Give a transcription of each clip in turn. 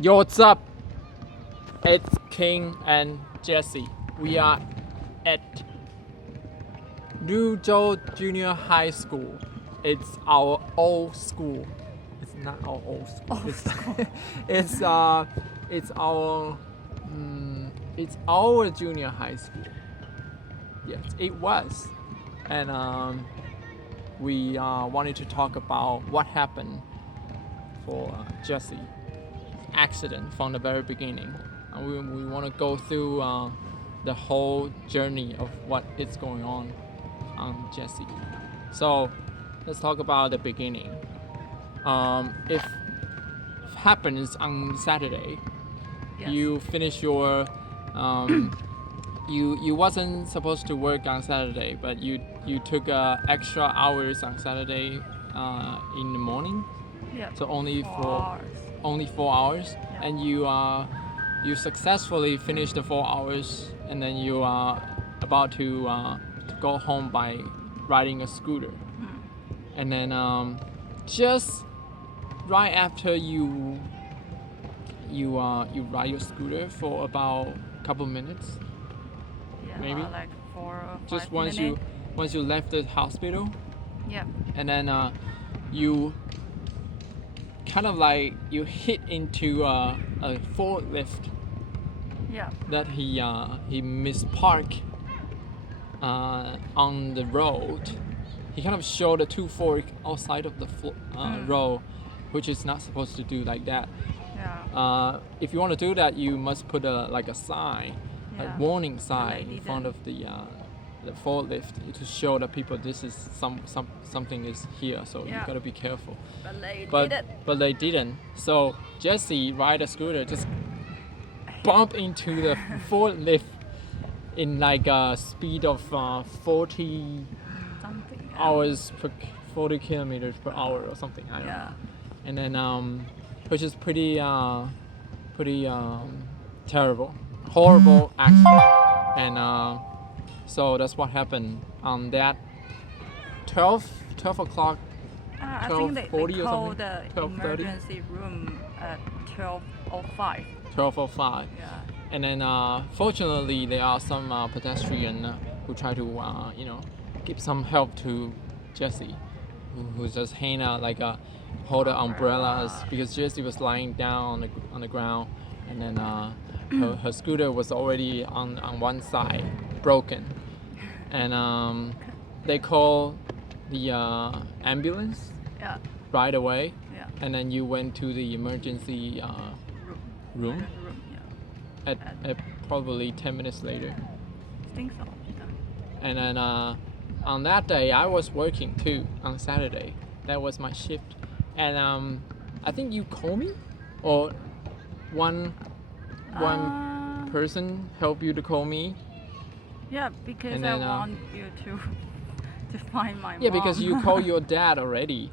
Yo, what's up? It's King and Jesse. We are at Luzhou Junior High School. It's our old school. It's not our old school. It's it's our junior high school. Yes, it was, and we wanted to talk about what happened for Jesse accident from the very beginning. And we want to go through the whole journey of what is going on Jesse. So let's talk about the beginning. If happens on Saturday, Yes. you finish your you wasn't supposed to work on Saturday, but you took extra hours on Saturday in the morning. Yeah. So only 4 for hours. only 4 hours, Yeah. and you successfully finished the 4 hours, and then you are about to go home by riding a scooter, and then just right after you ride your scooter for about a couple minutes, Yeah, maybe? like 4 or 5 just once minutes. you left the hospital, Yeah. and then you kind of like you hit into a forklift Yeah. that he misparked on the road. He kind of showed a two fork outside of the road, which is not supposed to do like that. Yeah. If you want to do that, you must put a sign, Yeah. a warning they sign in front didn't. of the forklift to show the people this is something is here, so you Yeah. gotta be careful. But they But did it. but they didn't. So Jesse ride a scooter just bump into the forklift in like a speed of 40 Something. hours per 40 kilometers per hour or something. I don't know. Yeah. And then which is pretty terrible, horrible accident. And so that's what happened on that 12 o'clock. I think they 12:40 or called something? the 12:30? emergency room at 12:05. 12:05. Yeah. And then fortunately there are some pedestrian who try to give some help to Jesse, who just hang out like hold the umbrellas, because Jesse was lying down on the ground, and then her scooter was already on one side broken, and they call the ambulance Yeah. right away, Yeah. and then you went to the emergency room Room. Yeah. at probably 10 minutes later. I think so. Yeah. And then on that day, I was working too on Saturday. That was my shift. And I think you called me, or one person helped you to call me. Yeah, because And I then, want you to find my Yeah, mom. because you called your dad already,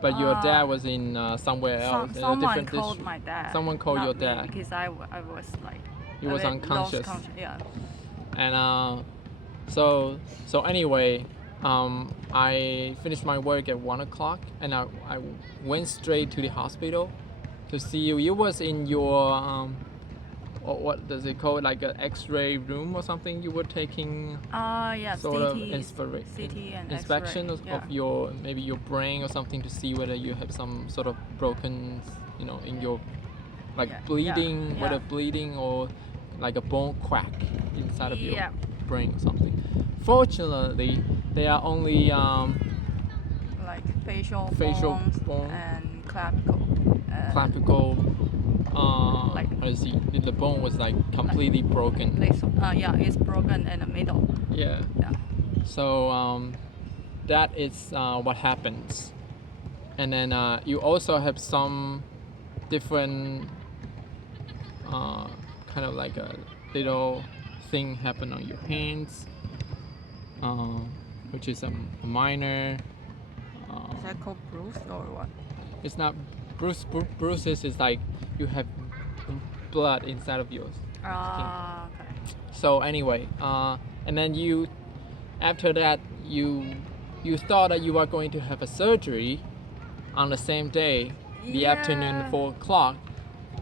but your dad was in somewhere else, in a Someone different called district. my dad. Someone called not your me, dad. because I was like. He a was bit unconscious. lost yeah. And so anyway, I finished my work at 1 o'clock, and I went straight to the hospital to see you. You was in your what does it call, like an X-ray room or something? You were taking Yeah. sort of CT and inspection X-ray. of your, maybe your brain or something, to see whether you have some sort of broken, in your, like, Yeah, bleeding, yeah. whether bleeding or like a bone crack inside of your Yeah. brain or something. Fortunately, they are only Like facial Facial bones bone. and clavicle. clavicle. Like- How to see? The bone was like completely broken. Yeah, it's broken in the middle. Yeah. Yeah. So that is what happens, and then you also have some different kind of like a little thing happen on your hands, which is a minor. Is that called bruise or what? It's not bruises. Is like you have blood inside of yours. Okay. So anyway, and then after that, you thought that you were going to have a surgery on the same day, the afternoon, Yeah. 4 o'clock,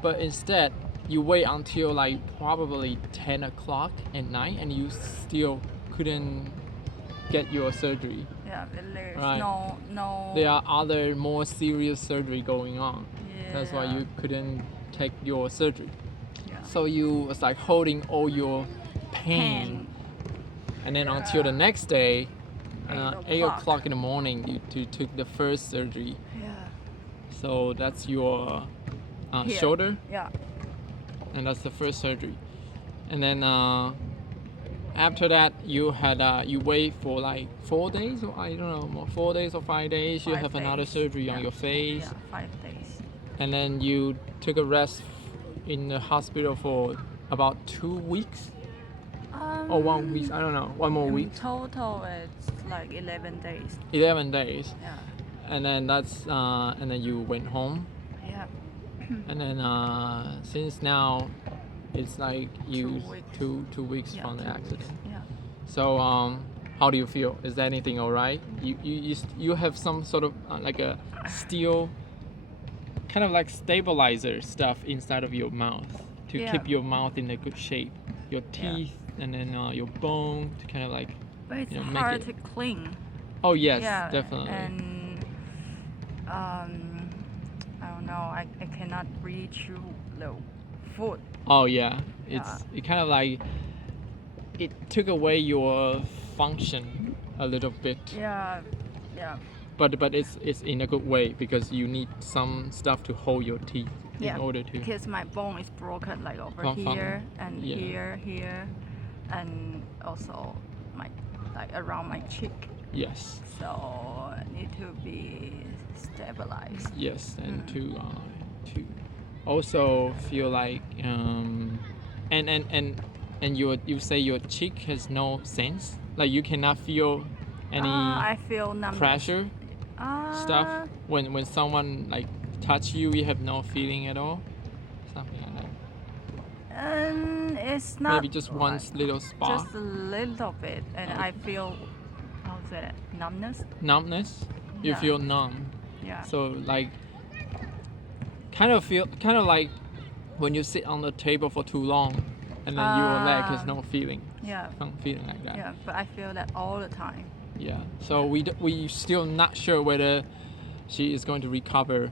but instead you wait until like probably 10 o'clock at night and you still couldn't get your surgery. Yeah, there's Right. no. There are other more serious surgery going on. That's why Yeah. you couldn't take your surgery. Yeah. So you was like holding all your pain. Pain. And then until the next day, 8 o'clock. o'clock in the morning, you took the first surgery. Yeah. So that's your Here. shoulder, Yeah. and that's the first surgery. And then after that, you had you wait for like 4 days, or I don't know, 4 days or 5 days. You 5 have another days. surgery on Yeah. your face, Yeah, 5 days. and then you took a rest in the hospital for about 2 weeks or 1 week. I don't know, one more In week, total, it's like 11 days. 11 days, Yeah. and then that's and then you went home. Yeah. And then since now, it's like you 2 weeks. two weeks Yeah, from the 2 weeks. accident. Yeah. So how do you feel? Is anything all right? You have some sort of like a steel, kind of like stabilizer stuff inside of your mouth to Yeah. keep your mouth in a good shape. Your Yeah. teeth and then your bone to kind of like. But it's You know, make hard it- to clean. Oh yes, Yeah. definitely. And I don't know. I cannot reach the food. Oh yeah, it kind of like it took away your function a little bit, Yeah. Yeah. but it's in a good way because you need some stuff to hold your teeth Yeah. in order to. Because my bone is broken like over From- here and yeah. here, and also like around my cheek. Yes, So I need to be stabilized. yes, and to also feel like and you say your cheek has no sense, like you cannot feel any I feel numbness. pressure stuff Uh, when someone like touch you, you have no feeling at all, something like that. And it's not Maybe just one like- little spot. just a little bit, and I feel how's it numbness. Numbness. You Yeah. feel numb. Yeah. So like kind of like when you sit on the table for too long and then your leg has no feeling. Yeah. Some feeling like that. Yeah, but I feel that all the time. Yeah. So we still not sure whether she is going to recover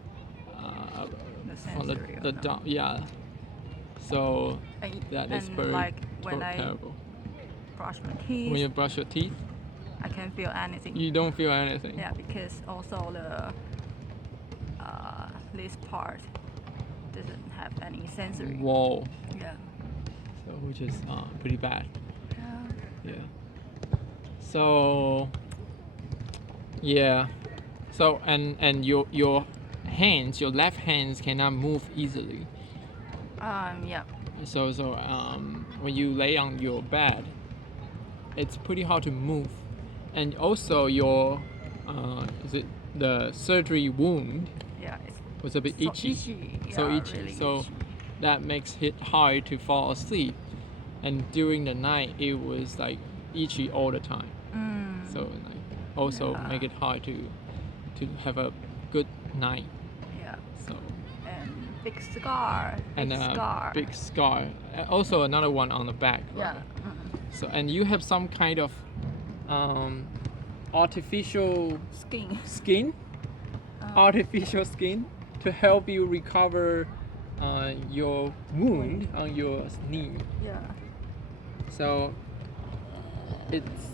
The from sensory. or the not. dump. Yeah. So And- that is and very like when I terrible. brush my teeth, When you brush your teeth, I can't feel anything. you don't feel anything. Yeah, because also this part doesn't have any sensory. Whoa. Yeah. So which is pretty bad. Yeah. Yeah. So yeah. So and your hands, your left hands cannot move easily. Yeah. So when you lay on your bed, it's pretty hard to move, and also your is it the surgery wound Yeah. It's was a bit so itchy. itchy. So Yeah, itchy. really So itchy. that makes it hard to fall asleep, and during the night it was like itchy all the time. So like also Yeah. make it hard to have a good night. Yeah. So And big scar. and Big a scar. big scar. Also another one on the back. Yeah. Right? So and you have some kind of artificial Skin. skin, artificial skin to help you recover your wound on your knee. Yeah. So it's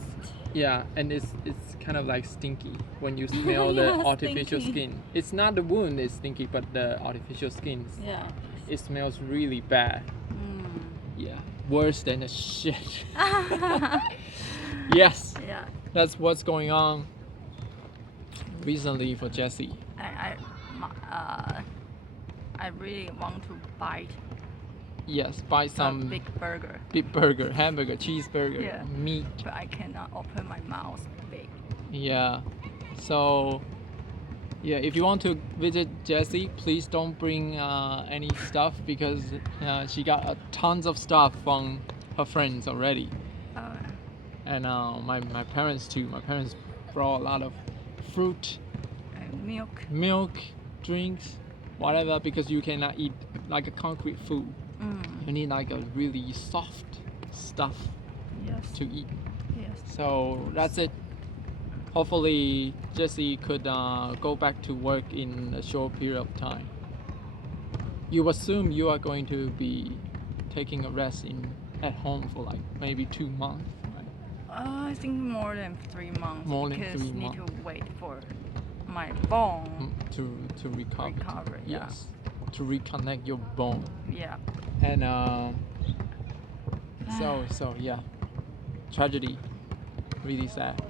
and it's kind of like stinky when you smell the Yeah, artificial stinky. skin. It's not the wound is stinky, but the artificial skin. Yeah. It smells really bad. Yeah, worse than the shit. Yes, Yeah. that's what's going on recently for Jessie. I really want to bite Yes, buy a some big burger, big burger, hamburger, cheeseburger, Yeah. meat. but I cannot open my mouth big. Yeah. So, yeah, if you want to visit Jessie, please don't bring any stuff because she got tons of stuff from her friends already. And my parents too. My parents brought a lot of fruit, And milk. milk, drinks, whatever, because you cannot eat like a concrete food. You need like a really soft stuff Yes. to eat. Yes. So that's it. Hopefully Jesse could go back to work in a short period of time. You assume you are going to be taking a rest at home for like maybe 2 months, right? I think more than 3 months. More than because 3 need months. to wait for my bone. To recover. Recover, yeah. Yes. To reconnect your bone. Yeah. And so yeah, tragedy, really sad,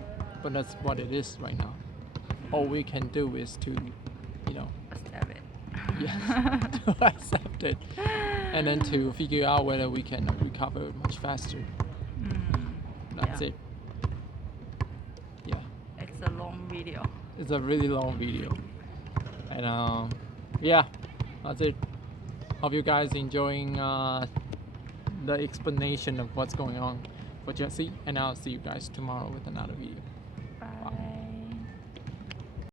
but that's what it is right now. All we can do is to, Accept it. yeah, to accept it, and then to figure out whether we can recover much faster. That's Yeah. it. Yeah, It's a long video. it's a really long video, and yeah, that's it. Hope you guys enjoying the explanation of what's going on for Jesse, and I'll see you guys tomorrow with another video. Bye.